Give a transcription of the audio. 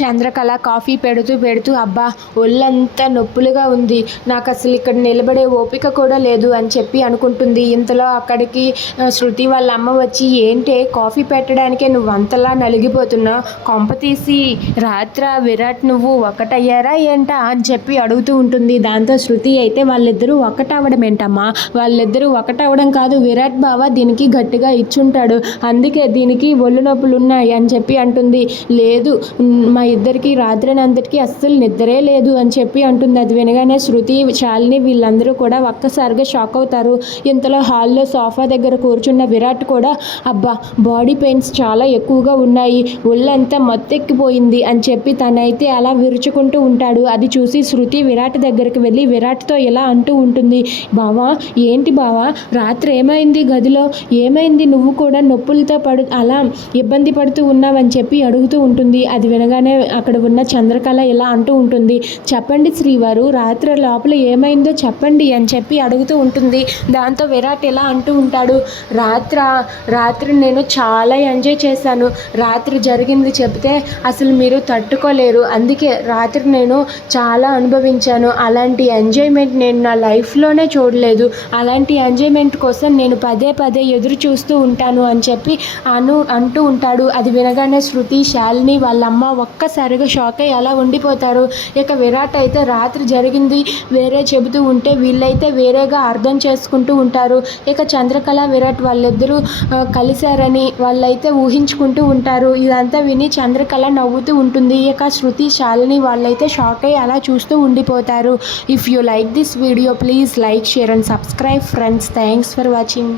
Chandrakala coffee పెడుతూ పెడుతూ అబ్బా ఒళ్ళంతా నొప్పులుగా ఉంది, నాకు అసలు ఇక్కడ నిలబడే ఓపిక కూడా లేదు అని చెప్పి అనుకుంటుంది. ఇంతలో అక్కడికి శృతి వాళ్ళ అమ్మ వచ్చి, ఏంటే కాఫీ పెట్టడానికే నువ్వు అంతలా నలిగిపోతున్నావు, కొంప తీసి రాత్ర విరాట్ నువ్వు ఒకటయ్యారా ఏంటా అని చెప్పి అడుగుతూ ఉంటుంది. దాంతో శృతి అయితే వాళ్ళిద్దరూ ఒకటవడం ఏంటమ్మా, వాళ్ళిద్దరూ ఒకటవడం కాదు, విరాట్ బావ దీనికి గట్టిగా ఇచ్చుంటాడు, అందుకే దీనికి ఒళ్ళు నొప్పులు ఉన్నాయి అని చెప్పి అంటుంది. లేదు, మా ఇద్దరికి రాత్రినంతటికి అస్సలు నిద్రే లేదు అని చెప్పి అంటుంది. అది వినగానే శృతి, శాలిని వీళ్ళందరూ కూడా ఒక్కసారిగా షాక్ అవుతారు. ఇంతలో హాల్లో సోఫా దగ్గర కూర్చున్న విరాట్ కూడా, అబ్బా బాడీ పెయిన్స్ చాలా ఎక్కువగా ఉన్నాయి, ఒళ్ళంతా మొత్తెక్కిపోయింది అని చెప్పి తనైతే అలా విరుచుకుంటూ ఉంటాడు. అది చూసి శృతి విరాట్ దగ్గరికి వెళ్ళి విరాట్తో ఇలా అంటూ ఉంటుంది, బావా ఏంటి బావా రాత్రి ఏమైంది, గదిలో ఏమైంది, నువ్వు కూడా నొప్పులతో అలా ఇబ్బంది పడుతూ ఉన్నావని చెప్పి అడుగుతూ ఉంటుంది. అది వినగానే అక్కడ ఉన్న చంద్రకళ ఇలా అంటూ ఉంటుంది, చెప్పండి శ్రీవారు, రాత్రి లోపల ఏమైందో చెప్పండి అని చెప్పి అడుగుతూ ఉంటుంది. దాంతో విరాట్ ఇలా అంటూ ఉంటాడు, రాత్రి నేను చాలా ఎంజాయ్ చేశాను, రాత్రి జరిగింది చెప్తే అసలు మీరు తట్టుకోలేరు, అందుకే రాత్రి నేను చాలా అనుభవించాను, అలాంటి ఎంజాయ్మెంట్ నేను నా లైఫ్లోనే చూడలేదు, అలాంటి ఎంజాయ్మెంట్ కోసం నేను పదే పదే ఎదురు చూస్తూ ఉంటాను అని చెప్పి అంటూ ఉంటాడు. అది వినగానే శృతి, శాలిని వాళ్ళమ్మ ఒక్కసారిగా షాక్ అయ్యి అలా ఉండిపోతారు. ఇక విరాట్ అయితే రాత్రి జరిగింది వేరే చెబుతూ ఉంటే వీళ్ళైతే వేరేగా అర్థం చేసుకుంటూ ఉంటారు. ఇక చంద్రకళ విరాట్ వాళ్ళిద్దరూ కలిశారని వాళ్ళైతే ఊహించుకుంటూ ఉంటారు. ఇదంతా విని చంద్రకళ నవ్వుతూ ఉంటుంది. ఇక శృతి, శాలిని వాళ్ళైతే షాక్ అయ్యి అలా చూస్తూ ఉండిపోతారు. If you like this video please like, share and subscribe friends. Thanks for watching.